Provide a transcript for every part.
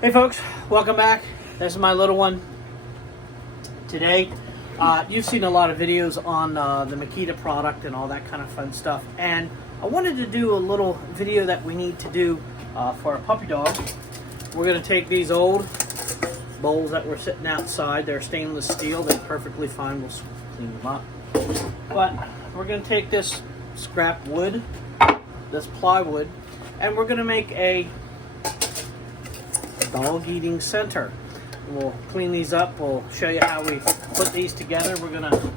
Hey folks, welcome back. This is my little one. Today, you've seen a lot of videos on the Makita product and all that kind of fun stuff, and I wanted to do a little video that we need to do for our puppy dog. We're going to take these old bowls that were sitting outside. They're stainless steel. They're perfectly fine. We'll clean them up. But we're going to take this scrap wood, this plywood, and we're going to make a dog eating center. We'll clean these up. We'll show you how we put these together. We're going to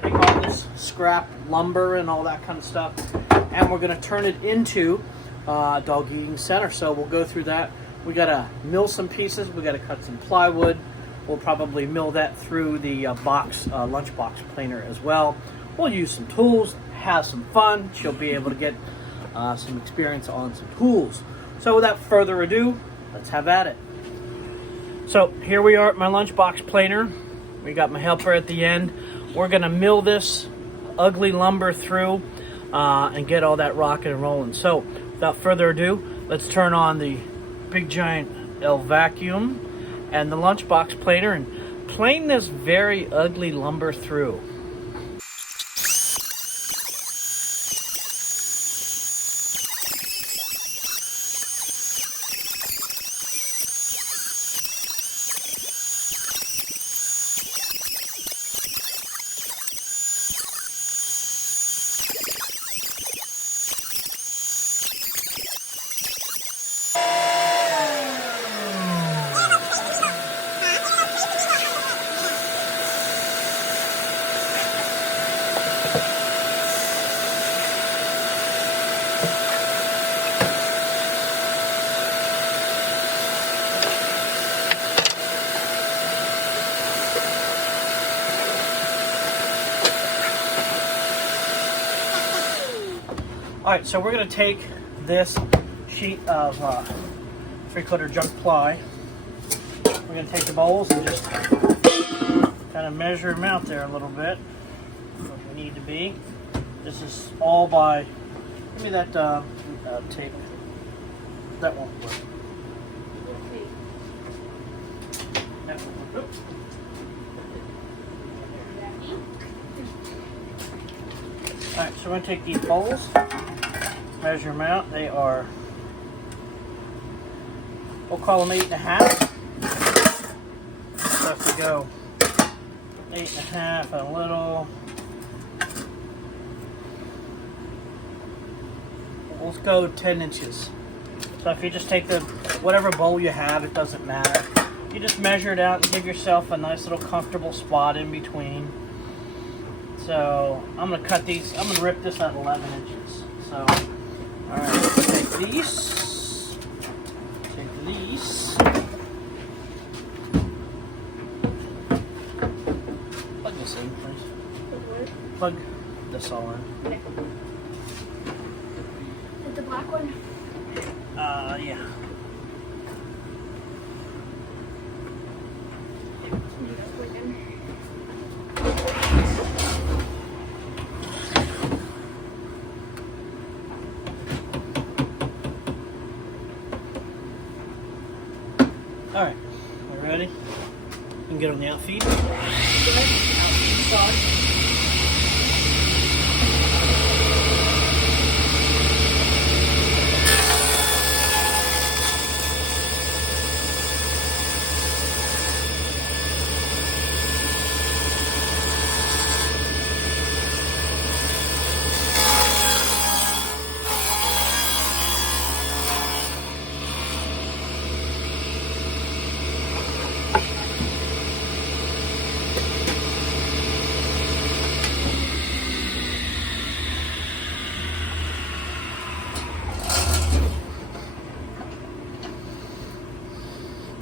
take all this scrap lumber and all that kind of stuff, and we're going to turn it into a dog eating center. So we'll go through that. We got to mill some pieces. We got to cut some plywood. We'll probably mill that through the lunchbox planer as well. We'll use some tools, have some fun. She'll be able to get some experience on some tools. So without further ado, let's have at it. So here we are at my lunchbox planer. We got my helper at the end. We're gonna mill this ugly lumber through and get all that rocking and rolling. So without further ado, let's turn on the big giant L vacuum and the lunchbox planer and plane this very ugly lumber through. Alright, so we're going to take this sheet of 3/4 junk ply. We're going to take the bowls and just kind of measure them out there a little bit, what we need to be. This is all by, give me that tape. That won't work. That won't work. Alright, so we're going to take these bowls, measure them out. They are, we'll call them 8.5. So if we go 8.5 and a little, let's go 10 inches. So if you just take the whatever bowl you have, it doesn't matter. You just measure it out and give yourself a nice little comfortable spot in between. So I'm going to cut these, I'm going to rip this at 11 inches. So, alright, take these. Take these. Plug this in, please. Plug this all in. Okay. Is the black one? Yeah. Alright, we're ready. You can get on the outfeed. Outfeed side.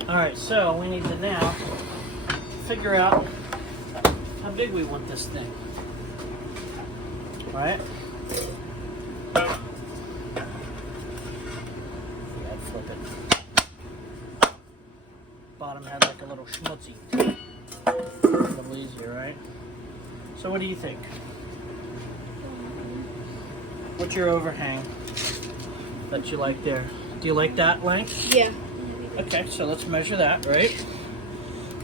Alright, so we need to now figure out how big we want this thing. Alright? Yeah, flip it. Bottom had like a little schmutzy. A little easier, right? So what do you think? What's your overhang that you like there? Do you like that length? Yeah. Okay, so let's measure that, right?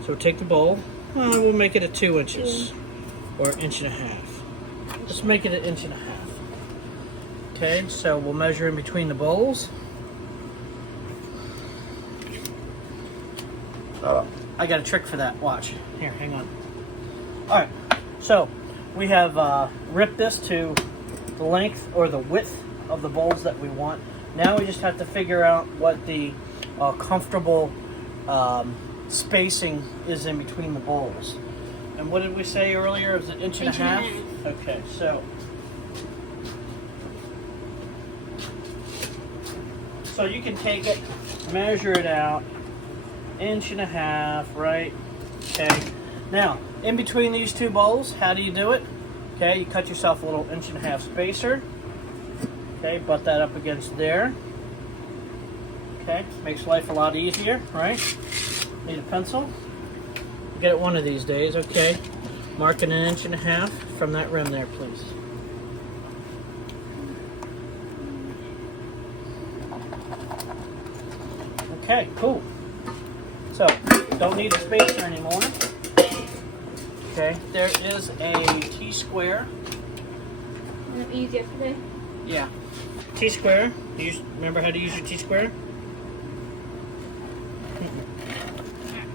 So take the bowl. We'll make it at 2 inches or 1.5 inches. Let's make it 1.5 inches. Okay, so we'll measure in between the bowls. I got a trick for that. Watch. Here, hang on. All right, so we have ripped this to the length or the width of the bowls that we want. Now we just have to figure out what the comfortable spacing is in between the bowls. And what did we say earlier? Is it 1.5 inches? Okay, so you can take it, measure it out, 1.5 inches, right? Okay. Now, in between these two bowls, how do you do it? Okay, you cut yourself a little 1.5 inch spacer. Okay, butt that up against there. Okay, makes life a lot easier, right? Need a pencil? Get it one of these days, okay. Mark it 1.5 inches from that rim there, please. Okay, cool. So, don't need a spacer anymore. Okay, there is a T-square. Use yesterday? Yeah. T-square. Remember how to use your T-square?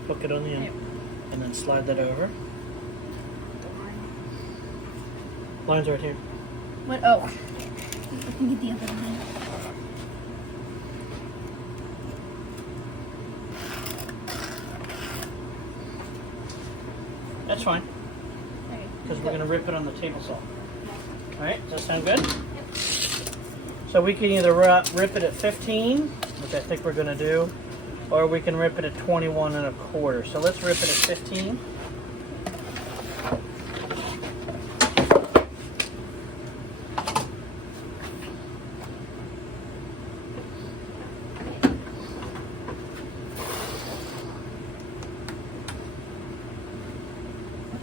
Hook it on the end. And then slide that over. Line's right here. What? Oh. I can get the other line. That's fine. Because we're going to rip it on the table saw. Alright, does that sound good? Yep. So we can either rip it at 15, which I think we're going to do, or we can rip it at 21 1/4. So let's rip it at 15.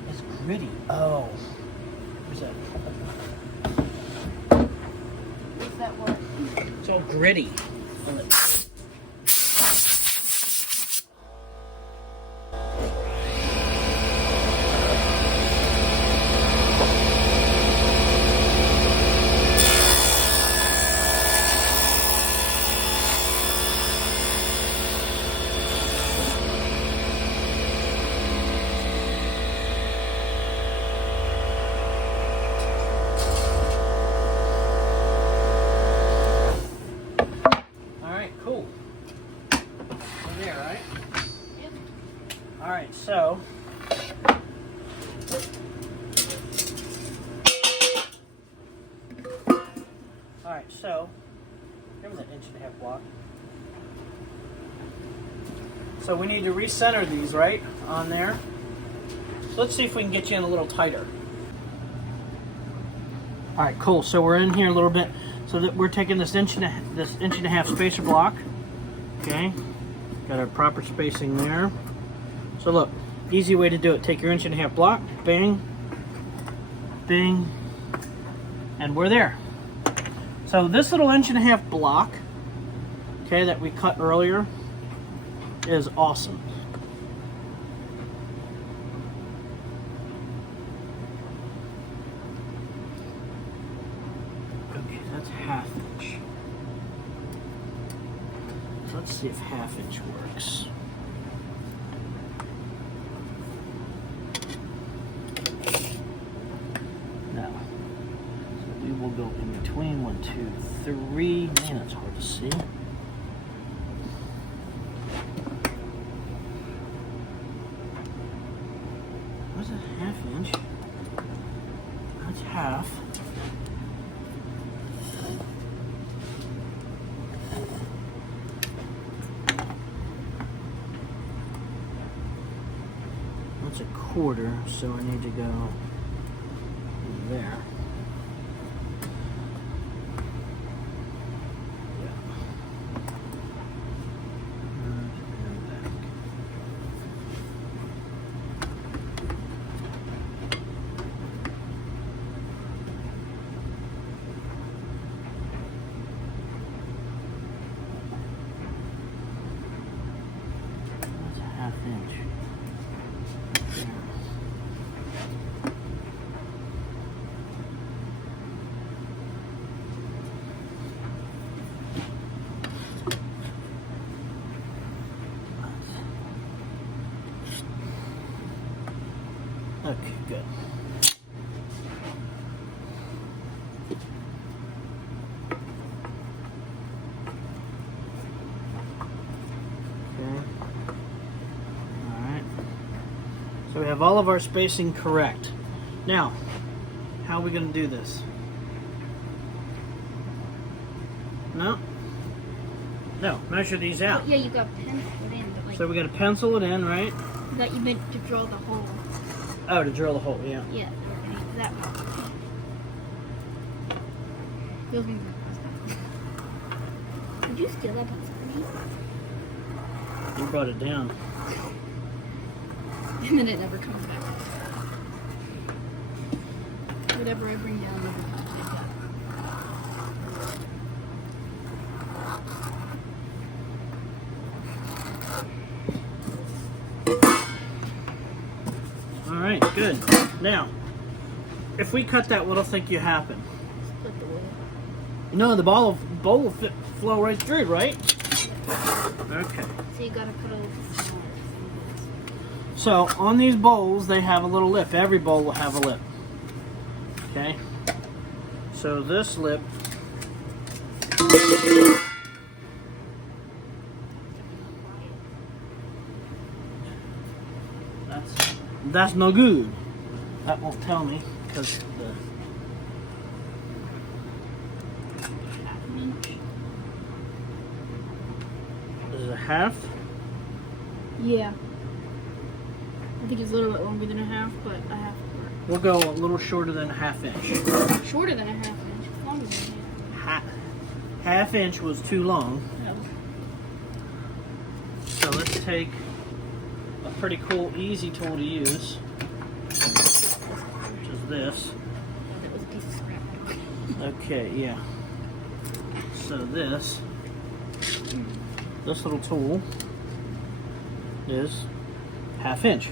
It's gritty. Oh. What's that? What's that word? It's all gritty. Cool. We're there, right? Yep. Alright, so here was an 1.5 inch block. So we need to recenter these, right? On there. So let's see if we can get you in a little tighter. Alright, cool. So we're in here a little bit. So that we're taking this 1.5 inch spacer block. Okay. Got our proper spacing there. So look, easy way to do it. Take your 1.5 inch block, bang, bang, and we're there. So this little 1.5 inch block, okay, that we cut earlier is awesome. Okay, that's 1/2 inch. So let's see if 1/2 inch works. No. So we will go in between 1, 2, 3. Man, that's hard to see. Was it 1/2 inch? That's half. That's 1/4, so I need to go there. inch. Okay, good. So we have all of our spacing correct. Now, how are we going to do this? No? No, measure these out. Oh, yeah, you got pencil it in, but like. So we got to pencil it in, right? That you meant to draw the hole. Oh, to drill the hole, yeah. Yeah, that one. Feels me. Did you steal that pencil from me? You brought it down. And then it never comes back. Whatever I bring down never comes back up. Alright, good. Now, if we cut that, what'll think you happen? Split the wood. No, the bowl will flow right through, right? Okay. So you gotta put a So on these bowls, they have a little lip. Every bowl will have a lip. Okay. So this lip that's no good. That won't tell me because half an inch. this is a half. Yeah. I think it's a little bit longer than a half, but a half. We'll go a little shorter than a half inch. Shorter than a half inch. Longer than a half. Half inch was too long. No. So let's take a pretty cool, easy tool to use, which is this. That was a piece of scrap. Okay, yeah. So this little tool is half inch.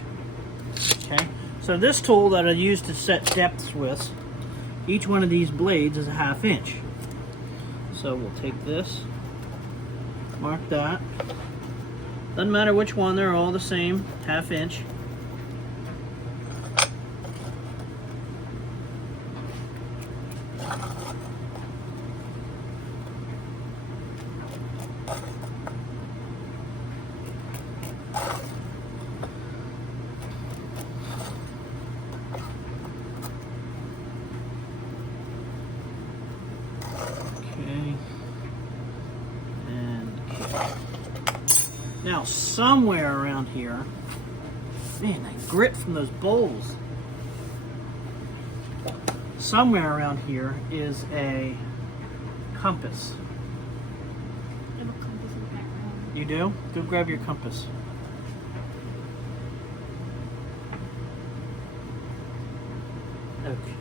Okay. So this tool that I use to set depths with, each one of these blades is a half inch. So we'll take this, mark that. Doesn't matter which one, they're all the same, half inch. Now, somewhere around here, man, that grit from those bowls. Somewhere around here is a compass. I have a compass in the background. You do? Go grab your compass. Okay.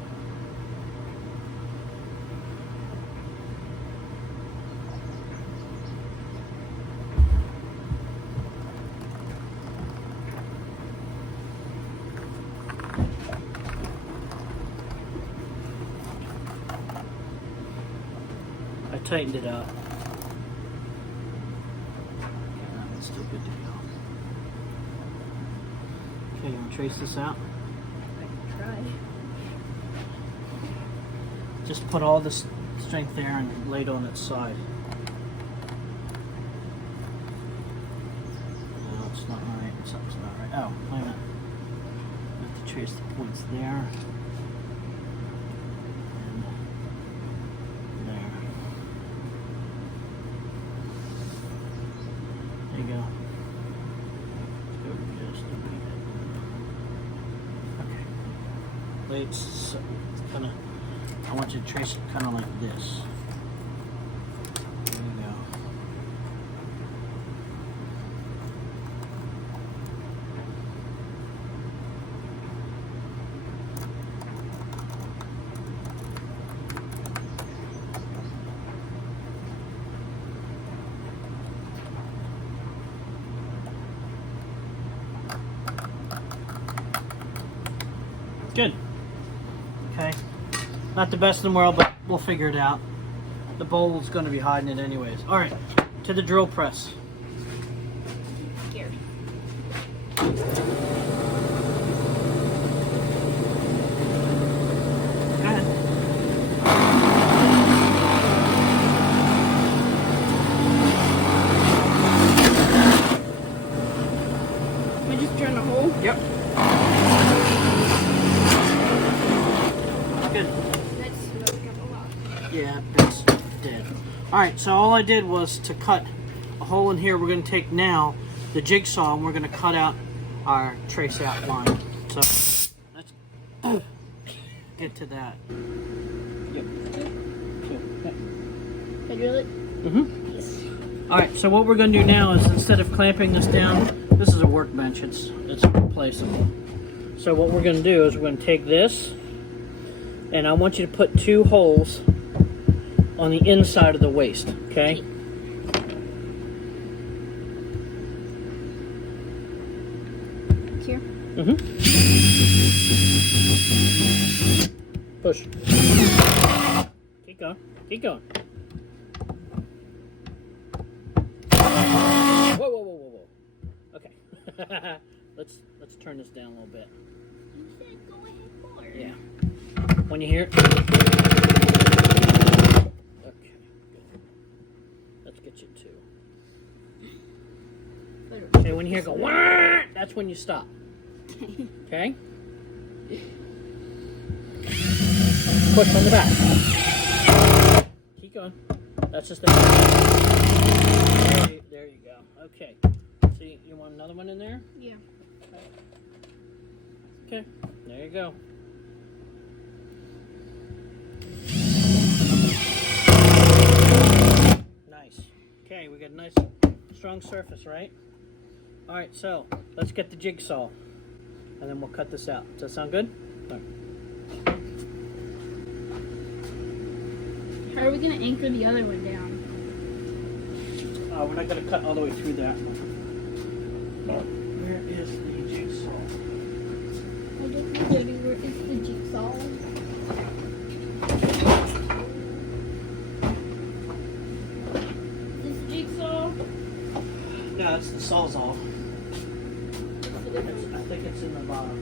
Tightened it up. Yeah, that's still good to go. Okay, you want to trace this out? I can try. Just put all this strength there and lay it on its side. No, it's not right. Something's not right. Oh, wait a minute. I have to trace the points there. There you go. Just a bit. Okay. Wait, so it's kinda, I want you to trace it kind of like this. There you go. Good. Okay. Not the best in the world, but we'll figure it out. The bowl is going to be hiding it anyways. All right, to the drill press. Here. Go ahead. Am I just turn the hole? Yep. Good. That's smoke up a lot. Yeah, it's dead. All right, so all I did was to cut a hole in here. We're going to take now the jigsaw and we're going to cut out our trace out line. So let's get to that. Yep. Cool. I drill it? Mm-hmm. Yes. All right, so what we're going to do now is instead of clamping this down, this is a workbench. It's replaceable. So what we're going to do is we're going to take this, and I want you to put 2 holes on the inside of the waist, okay? Here? Mm-hmm. Push. Keep going. Keep going. Whoa, whoa, whoa, whoa, whoa. Okay. let's turn this down a little bit. You said go ahead more. Yeah. When you hear it. Okay. Good. Let's get you 2. Okay, when you hear it go, wah, that's when you stop. Okay? Push on the back. Keep going. That's just the. There you go. Okay. So you want another one in there? Yeah. Okay. There you go. Nice. Okay, we got a nice strong surface, right? All right, so let's get the jigsaw, and then we'll cut this out. Does that sound good? All right. How are we going to anchor the other one down? We're not going to cut all the way through that one. Where is the jigsaw? I don't know where is the jigsaw. This jigsaw? No, it's the sawzall. I think it's in the bottom.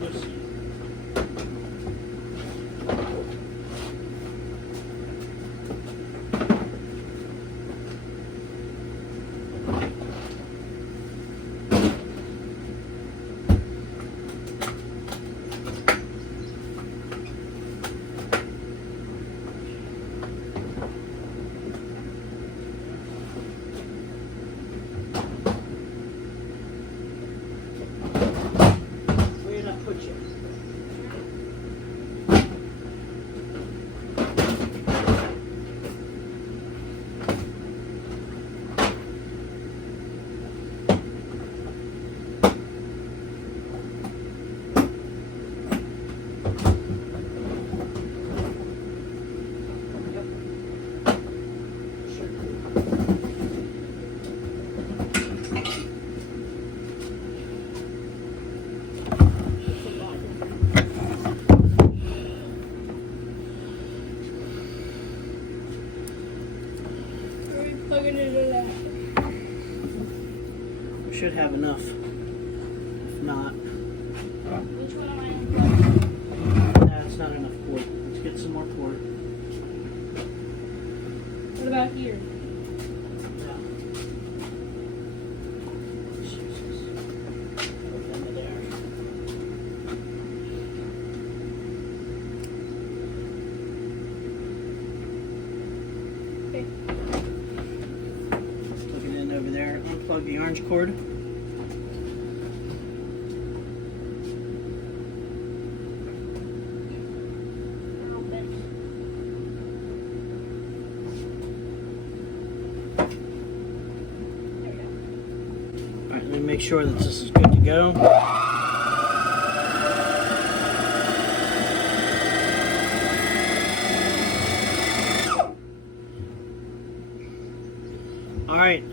Let's see. Where did I put you? We should have enough. If not, Which one am I unplugging? that's not enough cord. Let's get some more cord. What about here? Okay. Plug it in over there. Unplug the orange cord. Alright, let me make sure that this is good to go. Alright,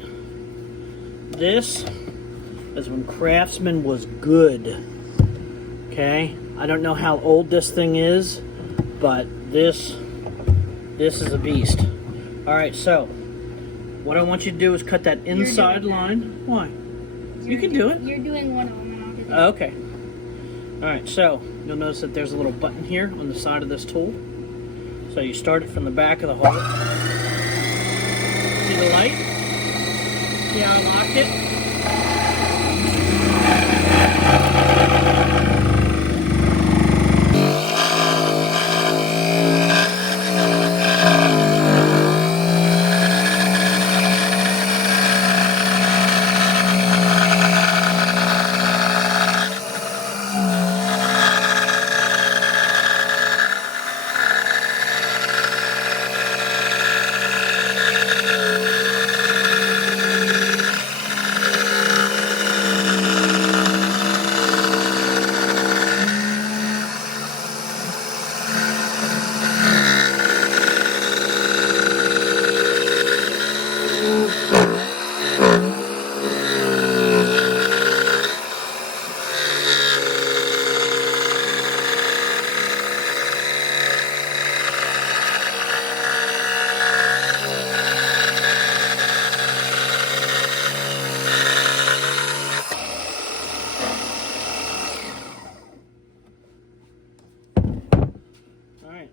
this is when Craftsman was good. Okay, I don't know how old this thing is, but this is a beast. All right, so what I want you to do is cut that inside line. Why? You can do it. You're doing one of them. Oh, okay. All right, so you'll notice that there's a little button here on the side of this tool. So you start it from the back of the hole. See the light? See how I locked it?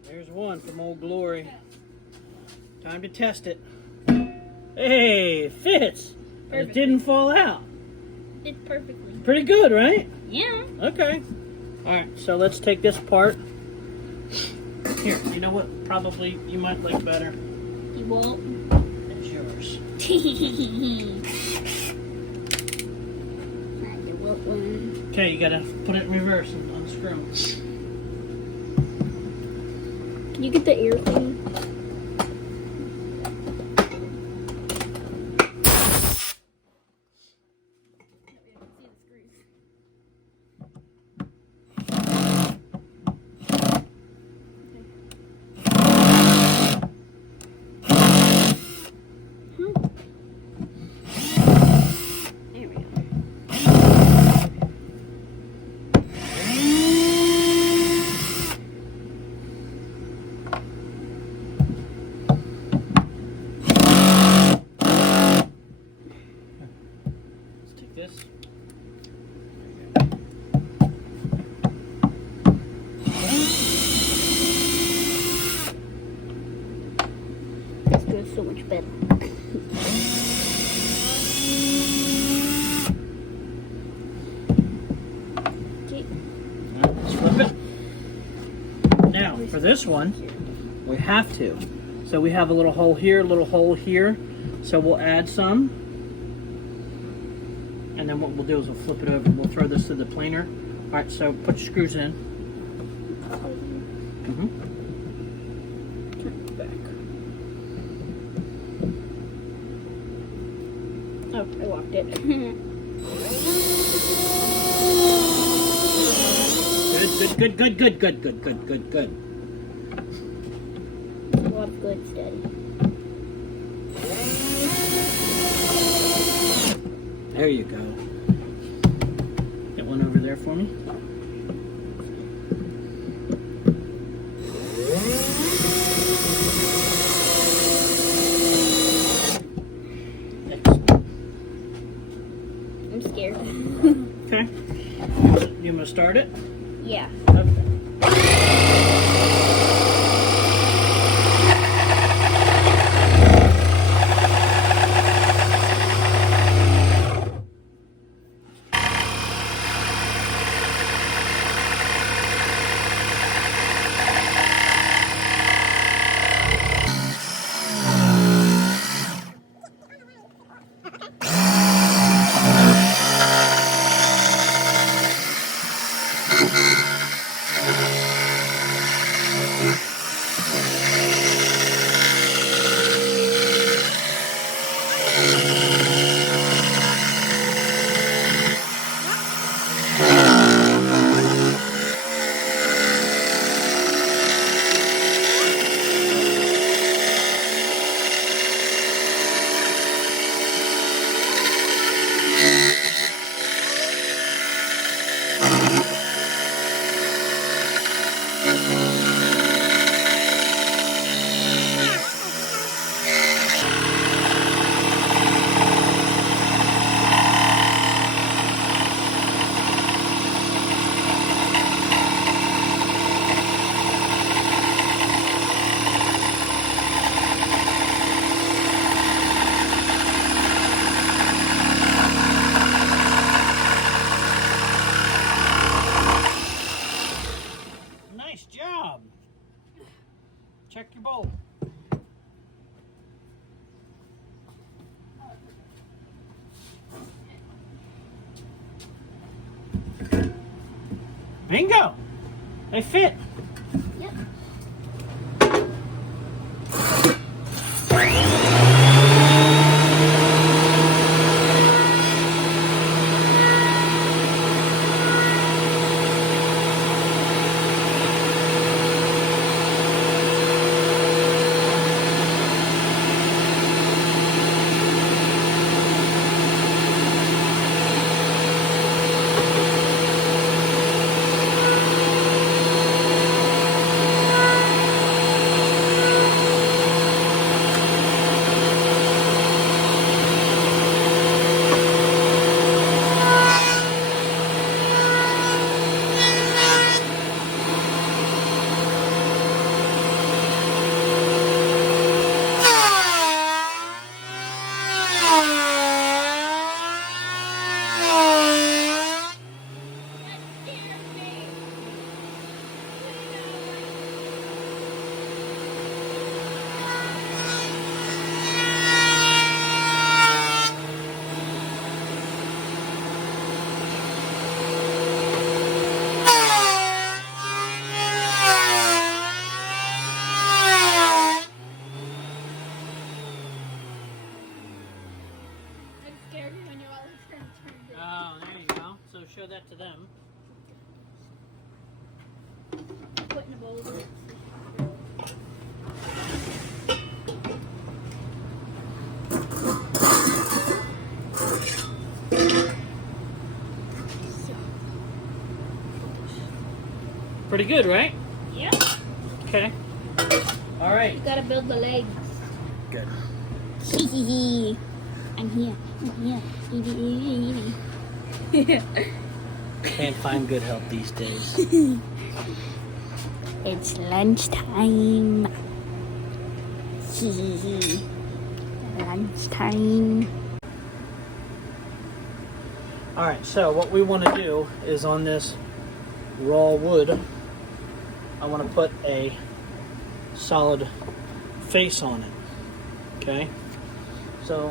There's one from Old Glory. Time to test it. Hey, it fits. And it didn't fall out. It's perfectly. Pretty good, right? Yeah. Okay. Alright, so let's take this part. Here, you know what probably you might like better? You won't? It's yours. Okay, you gotta put it in reverse and unscrew. Can you get the ear thing? This. This goes so much better. Let's flip it. Now, for this one, we have to. So we have a little hole here, a little hole here. So we'll add some. And then what we'll do is we'll flip it over. We'll throw this to the planer. All right, so put your screws in. Turn it back. Oh, I locked it. Good. A lot of good steady. There you go. Get one over there for me. Excellent. I'm scared. Okay. You want to start it? Yeah. Okay. Bingo! They fit. Yep. Oh, there you go. So show that to them. Put in a bowl. Pretty good, right? Yep. Okay. All right. You gotta build the legs. Good. I'm here. I'm here. Can't find good help these days. It's lunchtime. Lunchtime. All right. So what we want to do is on this raw wood, I want to put a solid face on it. Okay. So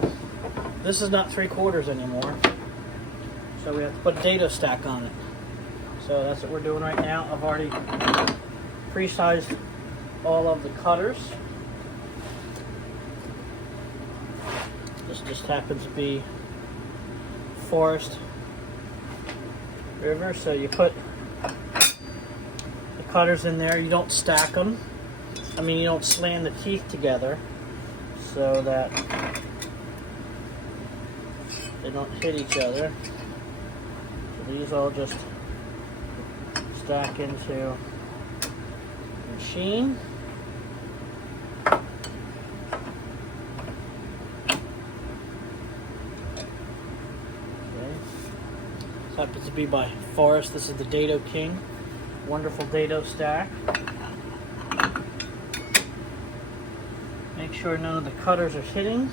this is not 3/4 anymore. So we have to put a dado stack on it. So that's what we're doing right now. I've already pre-sized all of the cutters. This just happens to be Forest River. So you put the cutters in there. You don't stack them. I mean, you don't slam the teeth together so that they don't hit each other. So these all just stack into the machine. Okay. This happens to be by Forest. This is the Dado King. Wonderful dado stack. Make sure none of the cutters are hitting.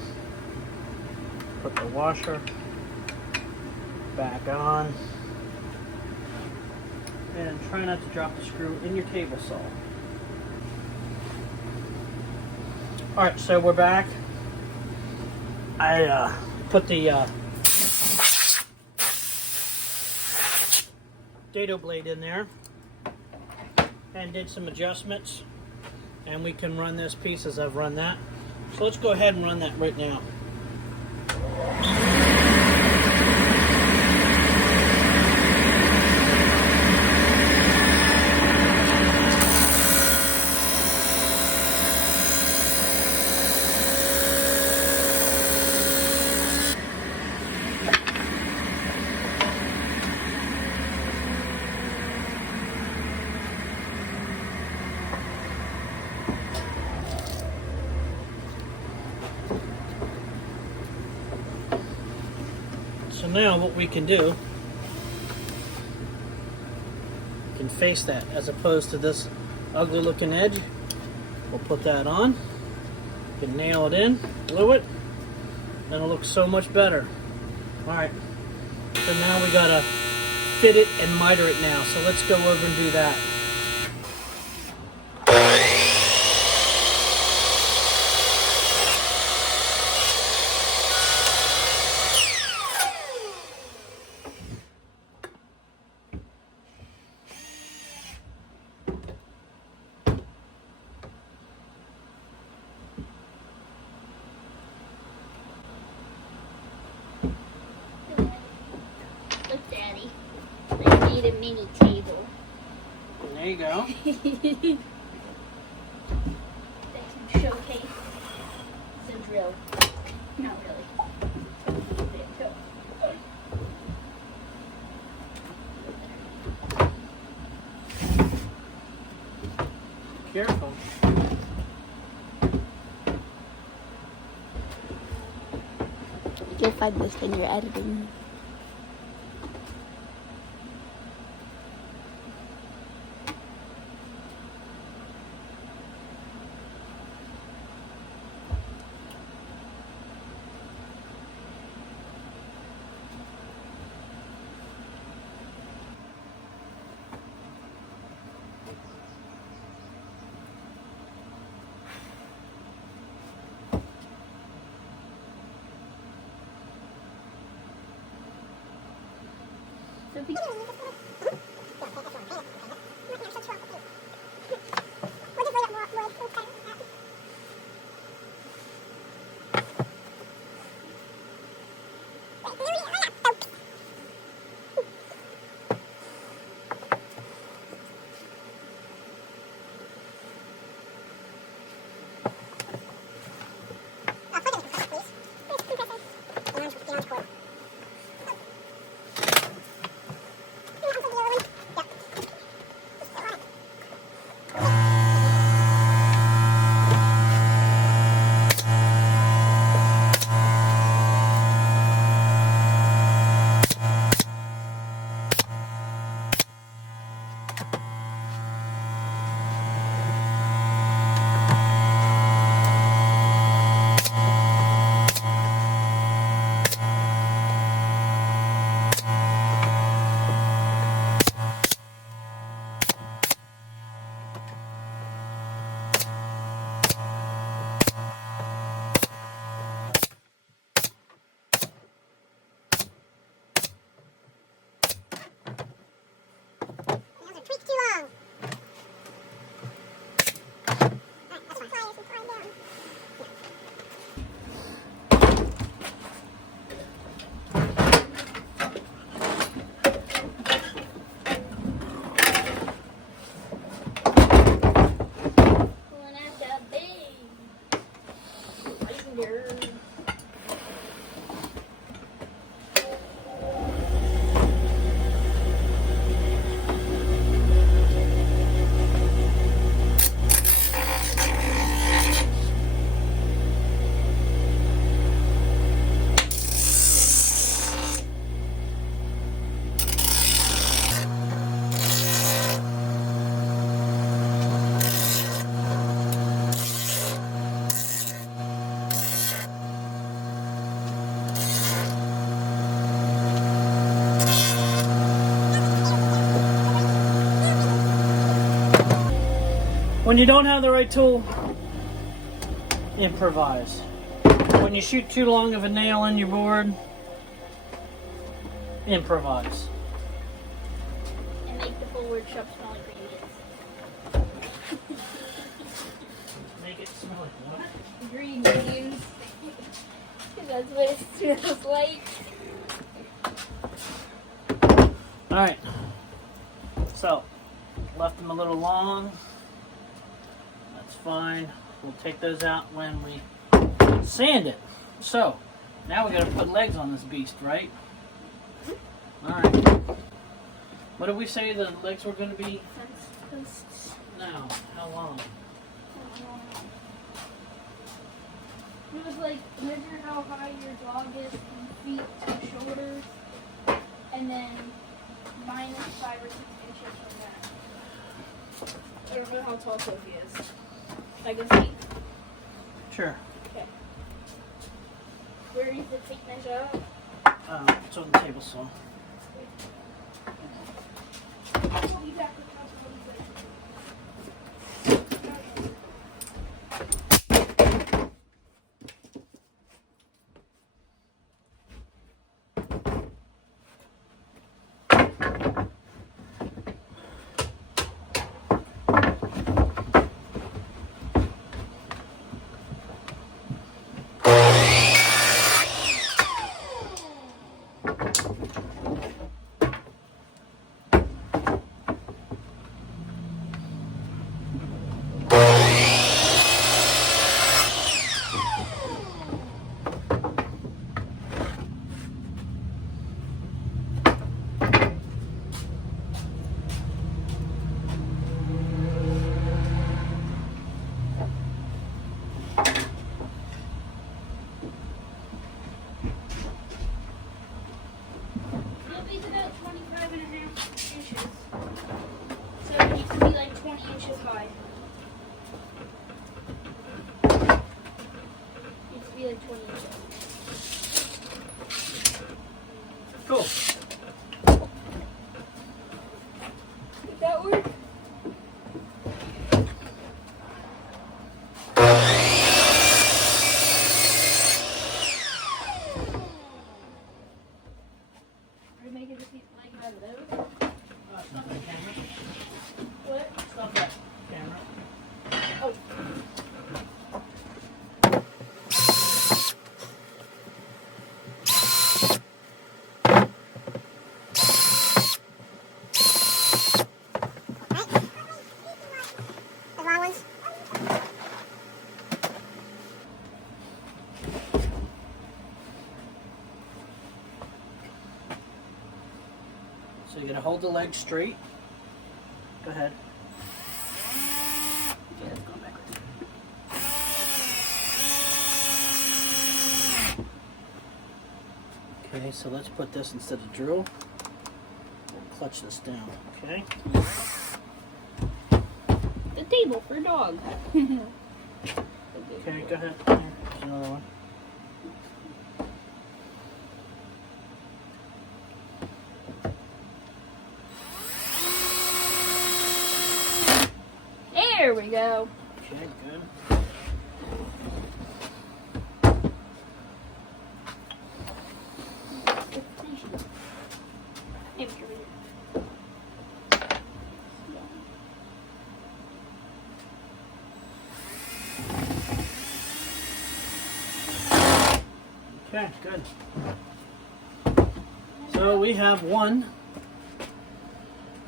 Put the washer back on. And try not to drop the screw in your table saw. Alright, so we're back. I put the dado blade in there and did some adjustments, and we can run this piece as I've run that. So let's go ahead and run that right now. So now what we can do, we can face that as opposed to this ugly looking edge. We'll put that on, we can nail it in, glue it, and it'll look so much better. Alright, so now we gotta fit it and miter it now. So let's go over and do that. Look, Daddy. I made a mini table. There you go. That can showcase the drill. Not really. Careful. You'll find this when you're editing. Sophie. When you don't have the right tool, improvise. When you shoot too long of a nail in your board, improvise. And make the whole workshop smell like green Make it smell like what? beans. Green beans. That's what it smells like. Alright. So, left them a little long. That's fine. We'll take those out when we sand it. So, now we gotta put legs on this beast, right? Alright. What did we say the legs were gonna be? Now, how long? It was like, measure how high your dog is from feet to shoulders, and then minus 5 or 6 inches from that. I don't know how tall Sophie is. I can see. Sure. Okay. Where is the tape measure? It's on the table saw. I'll be back with 2.5 inches. So it needs to be like 20 inches high. Needs to be like 20 inches. Cool. Did that work? Are you making this like out of those? Stop that camera. What? Stop that camera. Oh. So you're gonna hold the leg straight. Go ahead. Okay, it's going backwards. Okay, so let's put this instead of drill. We'll clutch this down, okay? The table for dog. Okay, go ahead. There's another one. There we go. Okay, good. Okay, good. So we have one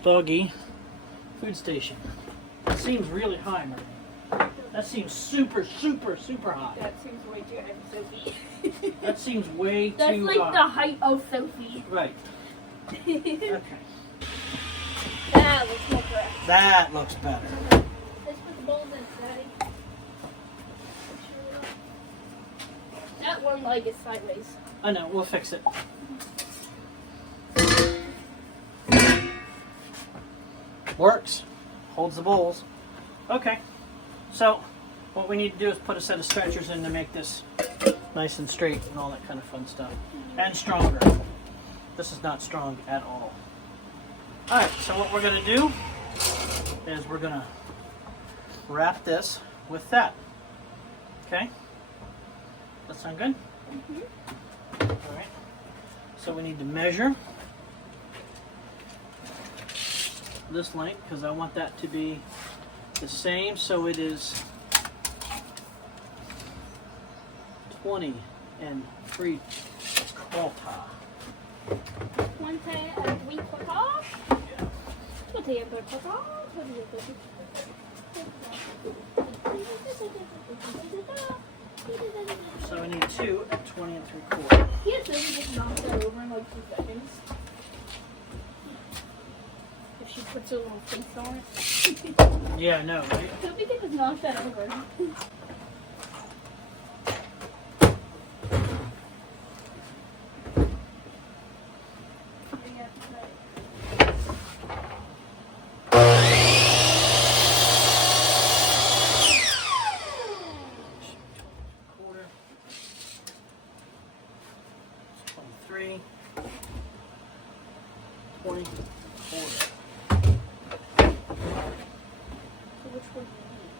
doggy food station. That seems really high, Marie. That seems super, super, super high. That seems way too heavy, Sophie. That seems way That's too like high. the height of Sophie. Right. Okay. That looks more correct. That looks better. Let's put the bowls in, Daddy. That one leg is sideways. I know, we'll fix it. Works. Holds the bowls. Okay. So, what we need to do is put a set of stretchers in to make this nice and straight and all that kind of fun stuff. And stronger. This is not strong at all. Alright, so what we're going to do is we're going to wrap this with that. Okay? That sound good? Alright. So we need to measure this length because I want that to be the same, so it is 20 and 3/4. 20 and 3/4. 20 and 3/4. So we need 2 at 20 and 3/4. Yes, so we just knock that over in like 2 seconds. If she puts a little face on it. Yeah, I know, right? So we can just knock that over. Quarter. 23. 20. Quarter. So which one do you need?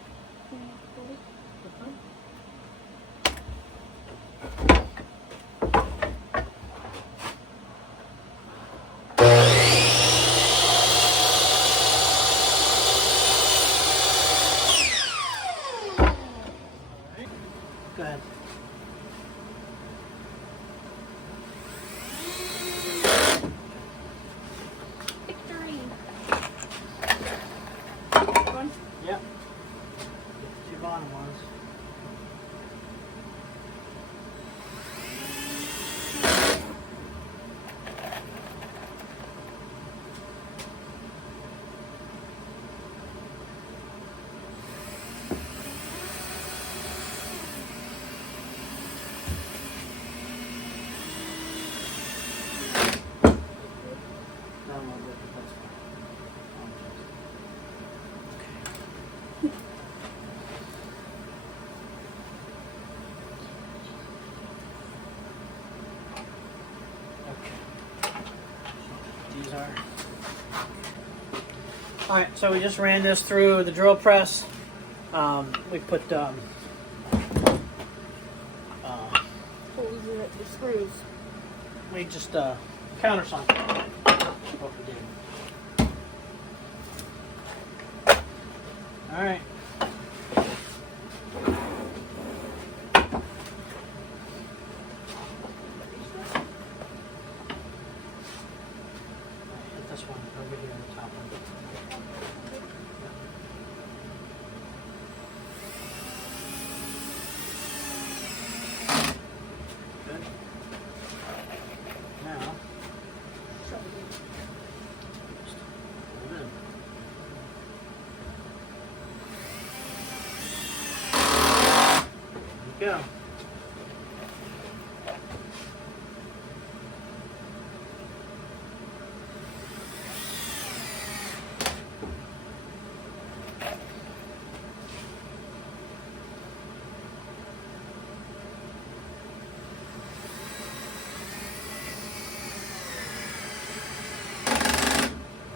Go ahead. these are. Alright, so we just ran this through the drill press. We put Holes in it, the screws. we just countersunk what we did. Alright. Hit this one over here on the top one. Good. Now, just hold it in. There you go.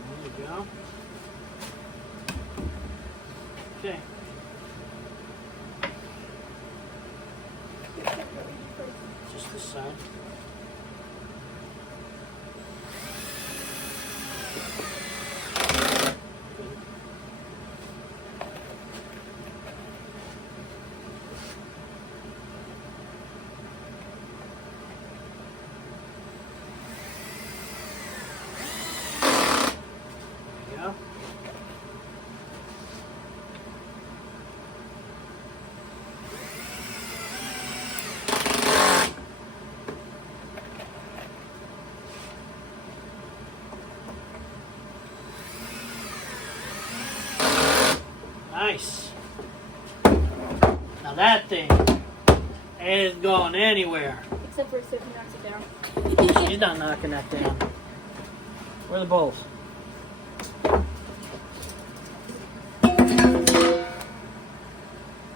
There you go. Okay. Just this side. Good. There you go. Nice. Now that thing ain't going anywhere. Except for Sophie knocks it down. She's not knocking that down. Where are the bowls?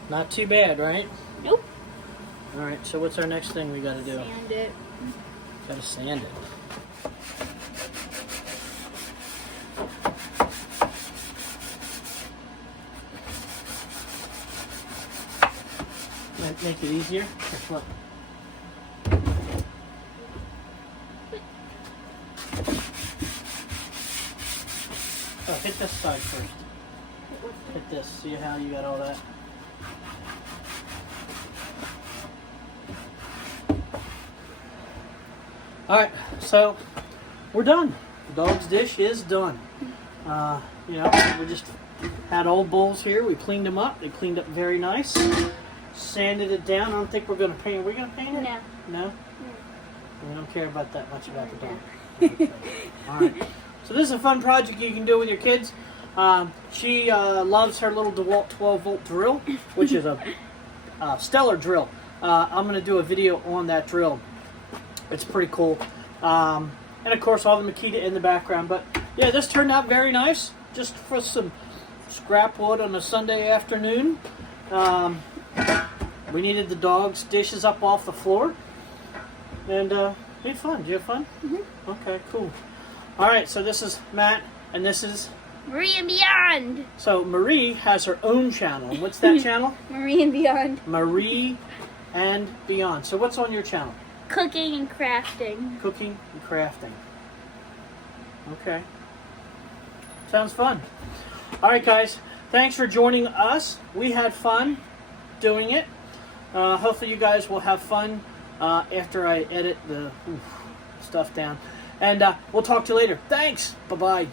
Not too bad, right? Nope. Alright, so what's our next thing we gotta do? Sand it. Gotta sand it. Might make it easier. Here, look. Oh, hit this side first. Hit this. See how you got all that? Alright, so we're done. The dog's dish is done. You know, we just had old bowls here. We cleaned them up. They cleaned up very nice. Sanded it down. I don't think we're going to paint it. Are we going to paint it? No. No? We don't care about that much about the dog. Okay. Alright. So this is a fun project you can do with your kids. She loves her little DeWalt 12-volt drill, which is a stellar drill. I'm going to do a video on that drill. It's pretty cool. And of course, all the Makita in the background. But yeah, this turned out very nice. Just for some scrap wood on a Sunday afternoon. We needed the dog's dishes up off the floor. And we had fun. Did you have fun? Mm-hmm. Okay, cool. Alright, so this is Matt, and this is Marie and Beyond. So Marie has her own channel. What's that channel? Marie and Beyond. Marie and Beyond. So what's on your channel? Cooking and crafting. Cooking and crafting. Okay. Sounds fun. Alright guys, thanks for joining us. We had fun doing it. Hopefully you guys will have fun after I edit the stuff down. And we'll talk to you later. Thanks. Bye-bye.